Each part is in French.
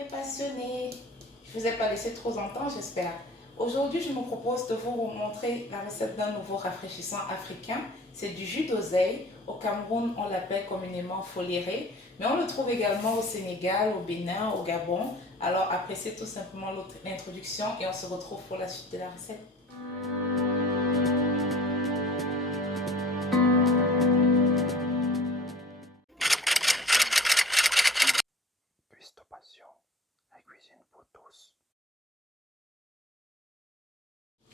les passionnés, je ne vous ai pas laissé trop longtemps j'espère. Aujourd'hui je me propose de vous montrer la recette d'un nouveau rafraîchissant africain. C'est du jus d'oseille. Au Cameroun on l'appelle communément foléré, mais on le trouve également au Sénégal, au Bénin, au Gabon. Alors appréciez tout simplement l'introduction et on se retrouve pour la suite de la recette. Cuistot Passion, la cuisine pour tous.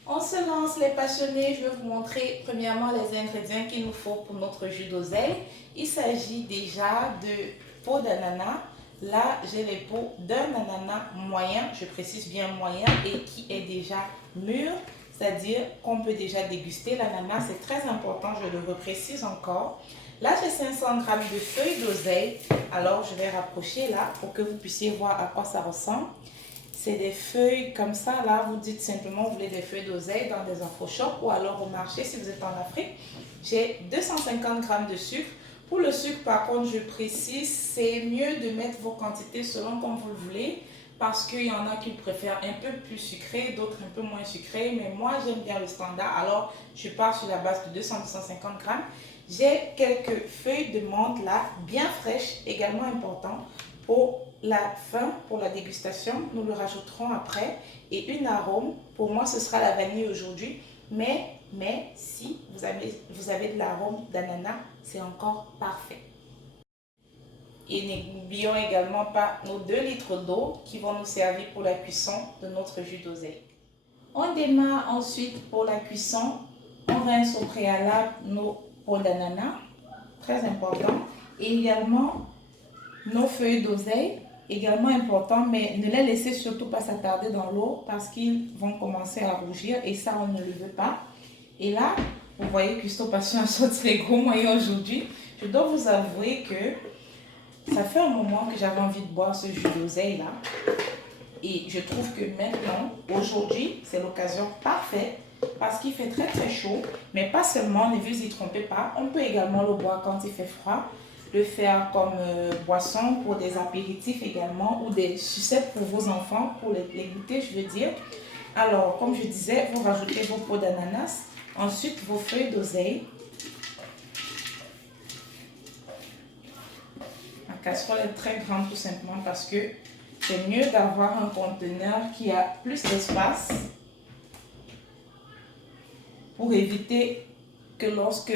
On se lance les passionnés, je vais vous montrer premièrement les ingrédients qu'il nous faut pour notre jus d'oseille. Il s'agit déjà de peau d'ananas. Là, j'ai les peaux d'un ananas moyen, je précise bien moyen, et qui est déjà mûr, c'est-à-dire qu'on peut déjà déguster l'ananas, c'est très important, je le reprécise encore. Là, j'ai 500 g de feuilles d'oseille, alors je vais rapprocher là pour que vous puissiez voir à quoi ça ressemble. C'est des feuilles comme ça, là, vous dites simplement vous voulez des feuilles d'oseille dans des infoshops ou alors au marché si vous êtes en Afrique. J'ai 250 g de sucre. Pour le sucre, par contre, je précise, c'est mieux de mettre vos quantités selon comme vous le voulez parce qu'il y en a qui préfèrent un peu plus sucré, d'autres un peu moins sucré, mais moi j'aime bien le standard, alors je pars sur la base de 200-250 g. J'ai quelques feuilles de menthe là, bien fraîches, également important. Pour la fin, pour la dégustation, nous le rajouterons après. Et une arôme, pour moi ce sera la vanille aujourd'hui, mais si vous avez de l'arôme d'ananas, c'est encore parfait. Et n'oublions également pas nos 2 litres d'eau qui vont nous servir pour la cuisson de notre jus d'oseille. On démarre ensuite pour la cuisson. On rince au préalable nos peaux d'ananas, très important. Et également nos feuilles d'oseille, également important, mais ne les laissez surtout pas s'attarder dans l'eau parce qu'ils vont commencer à rougir et ça on ne le veut pas. Et là, vous voyez Cuistot Passion a sorti les gros moyens aujourd'hui. Je dois vous avouer que ça fait un moment que j'avais envie de boire ce jus d'oseille là. Et je trouve que maintenant, aujourd'hui, c'est l'occasion parfaite parce qu'il fait très très chaud. Mais pas seulement, ne vous y trompez pas, on peut également le boire quand il fait froid. Le faire comme boisson pour des apéritifs également ou des sucettes pour vos enfants, pour les goûter je veux dire. Alors, comme je disais, vous rajoutez vos peaux d'ananas, ensuite vos feuilles d'oseille. La casserole est très grande tout simplement parce que c'est mieux d'avoir un conteneur qui a plus d'espace pour éviter que lorsque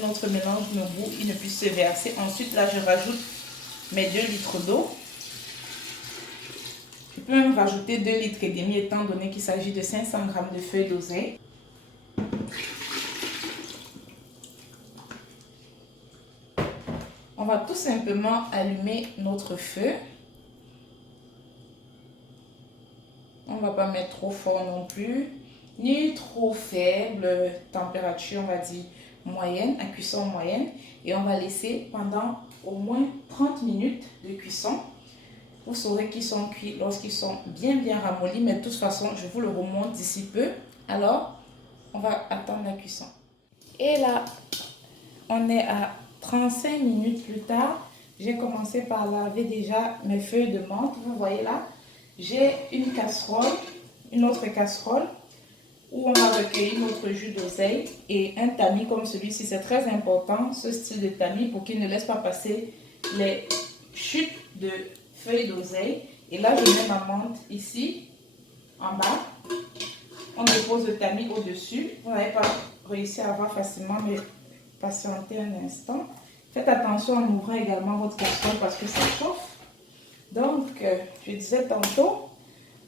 notre mélange ne bout, il ne puisse se verser. Ensuite, là, je rajoute mes 2 litres d'eau. Je peux même rajouter 2 litres et demi étant donné qu'il s'agit de 500 g de feuilles d'oseille. On va tout simplement allumer notre feu. On ne va pas mettre trop fort non plus, ni trop faible, température on va dire moyenne, à cuisson moyenne. Et on va laisser pendant au moins 30 minutes de cuisson. Vous saurez qu'ils sont cuits lorsqu'ils sont bien ramollis, mais de toute façon je vous le remonte d'ici peu. Alors on va attendre la cuisson. Et là, on est à 35 minutes plus tard. J'ai commencé par laver déjà mes feuilles de menthe, vous voyez là. J'ai une casserole, une autre casserole où on va recueillir notre jus d'oseille et un tamis comme celui-ci. C'est très important ce style de tamis pour qu'il ne laisse pas passer les chutes de feuilles d'oseille. Et là, je mets ma menthe ici, en bas. On dépose le tamis au-dessus. Vous n'avez pas réussi à voir facilement, mais patientez un instant. Faites attention en ouvrant également votre casserole parce que ça chauffe. Donc, je disais tantôt,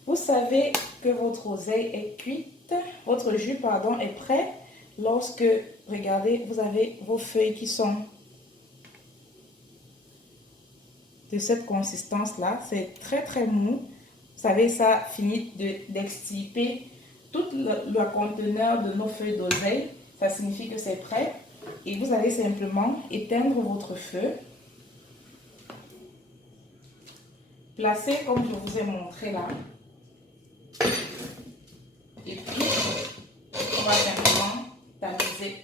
vous savez que votre oseille est cuite, votre jus, pardon, est prêt lorsque, regardez, vous avez vos feuilles qui sont de cette consistance-là. C'est très très mou. Vous savez, ça finit d'extirper tout le conteneur de nos feuilles d'oseille. Ça signifie que c'est prêt. Et vous allez simplement éteindre votre feu. Placez comme je vous ai montré là. Et puis, on va simplement tamiser.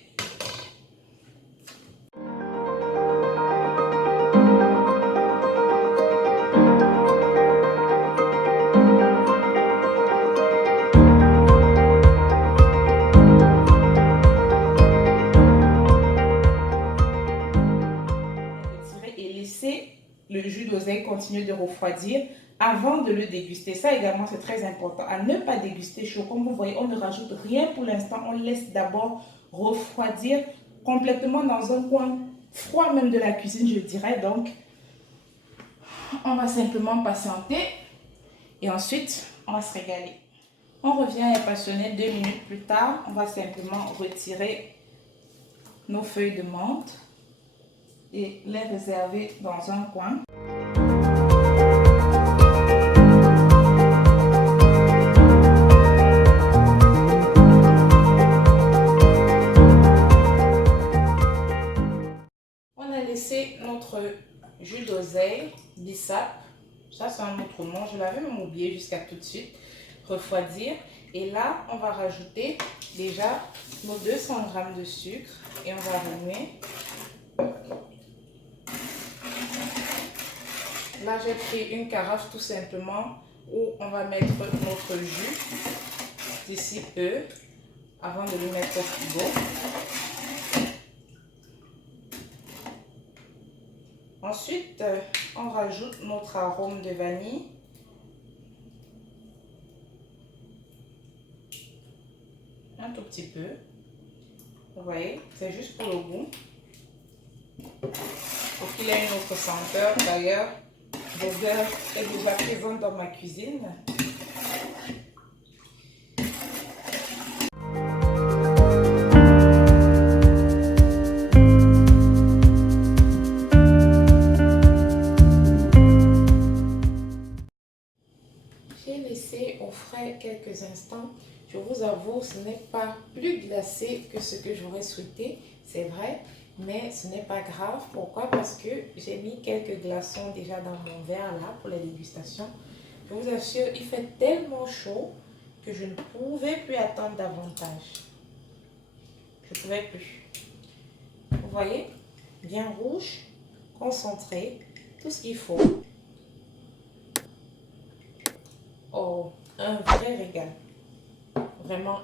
continuer de refroidir avant de le déguster. Ça également, c'est très important. À ne pas déguster chaud. Comme vous voyez, on ne rajoute rien pour l'instant. On laisse d'abord refroidir complètement dans un coin froid même de la cuisine, je dirais. Donc, on va simplement patienter et ensuite, on va se régaler. On revient à passionner 2 minutes plus tard. On va simplement retirer nos feuilles de menthe et les réserver dans un coin. On a laissé notre jus d'oseille, bissap, ça c'est un autre nom, je l'avais même oublié jusqu'à tout de suite, refroidir. Et là, on va rajouter déjà nos 200 g de sucre et on va remuer. Là, j'ai pris une carafe tout simplement où on va mettre notre jus d'ici peu avant de le mettre au frigo. Ensuite, on rajoute notre arôme de vanille. Un tout petit peu. Vous voyez, c'est juste pour le goût. Pour qu'il ait une autre senteur. D'ailleurs, l'odeur est déjà présente dans ma cuisine. J'ai laissé au frais quelques instants. Je vous avoue, ce n'est pas plus glacé que ce que j'aurais souhaité, c'est vrai, mais ce n'est pas grave. Pourquoi? Parce que j'ai mis quelques glaçons déjà dans mon verre là pour la dégustation. Je vous assure, il fait tellement chaud que je ne pouvais plus attendre davantage. Je ne pouvais plus. Vous voyez? Bien rouge, concentré, tout ce qu'il faut. Oh, un vrai régal. Vraiment,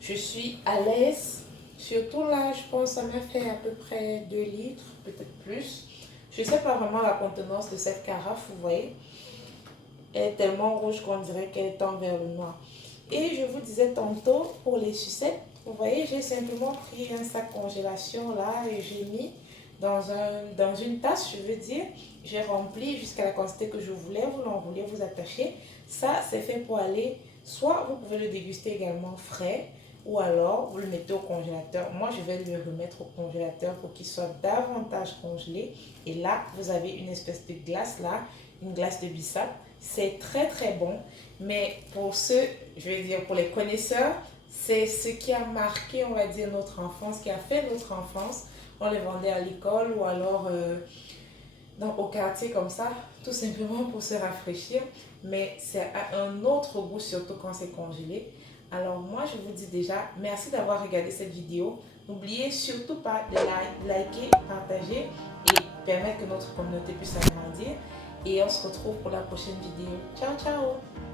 je suis à l'aise. Surtout là, je pense que ça m'a fait à peu près 2 litres, peut-être plus. Je ne sais pas vraiment la contenance de cette carafe, vous voyez. Elle est tellement rouge qu'on dirait qu'elle tend vers le noir. Et je vous disais tantôt, pour les sucettes, vous voyez, j'ai simplement pris un sac congélation là et j'ai mis dans une tasse, je veux dire. J'ai rempli jusqu'à la quantité que je voulais. Vous l'enroulez, vous attachez. Ça, c'est fait pour aller, soit vous pouvez le déguster également frais, ou alors vous le mettez au congélateur. Moi, je vais le remettre au congélateur pour qu'il soit davantage congelé. Et là, vous avez une espèce de glace là, une glace de bissap. C'est très très bon, mais pour ceux, je vais dire pour les connaisseurs, c'est ce qui a marqué, on va dire, notre enfance, qui a fait notre enfance. On les vendait à l'école ou alors au quartier comme ça, tout simplement pour se rafraîchir. Mais c'est un autre goût, surtout quand c'est congelé. Alors moi, je vous dis déjà, merci d'avoir regardé cette vidéo. N'oubliez surtout pas de liker, partager et permettre que notre communauté puisse s'agrandir. Et on se retrouve pour la prochaine vidéo. Ciao, ciao!